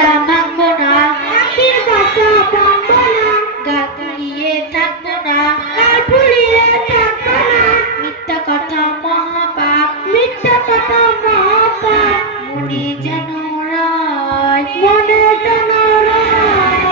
বাসা ভাঙবো না, পাখির বাসা ভাঙবো না, গা ফুলিয়ে থাকবো না, গা ফুলিয়ে থাকবো না, মিথ্যা কথা মহাপাপ, মিথ্যা কথা মহাপাপ, মনে যেন রয়, মনে যেন রয়,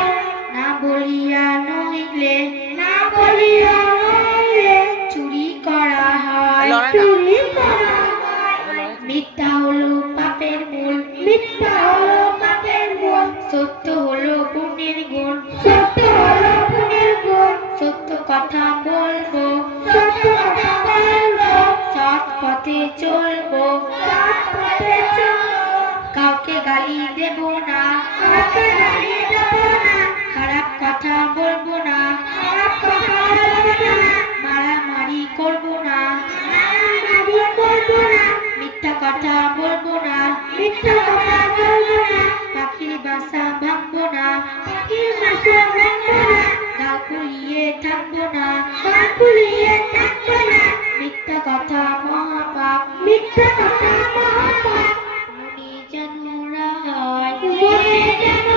না বলিয়া নইলে, না বলিয়া নইলে চুরি করা হয়, চুরি করা হয়, মিথ্যা হলো পাপের মূল, মিথ্যা হলো পাপের মূল, সত্য হলো পুণ্যের গুণ, সত্য হলো পুণ্যের গুণ, সত্য কথা বলবো, সত্য কথা বলবো, সৎ পথে চলবো, সৎ পথে চলবো, কাউকে গালি দেব না, কাউকে গালি দেবো না, খারাপ কথা বলবো না, খারাপ কথা বলবো না, মারামারি করবো না, মারামারি করবো না, মিথ্যা কথা বলবো না, মিথ্যা কথা বলবো না, পাখির বাসা ভাঙবো না, পাখির বাসা ভাঙবো না, গা ফুলিয়ে থাকবো না, গা ফুলিয়ে থাকবো না, মিথ্যা কথা মহাপাপ, মিথ্যা কথা মহাপাপ, মনে যেন রয়, মনে যেন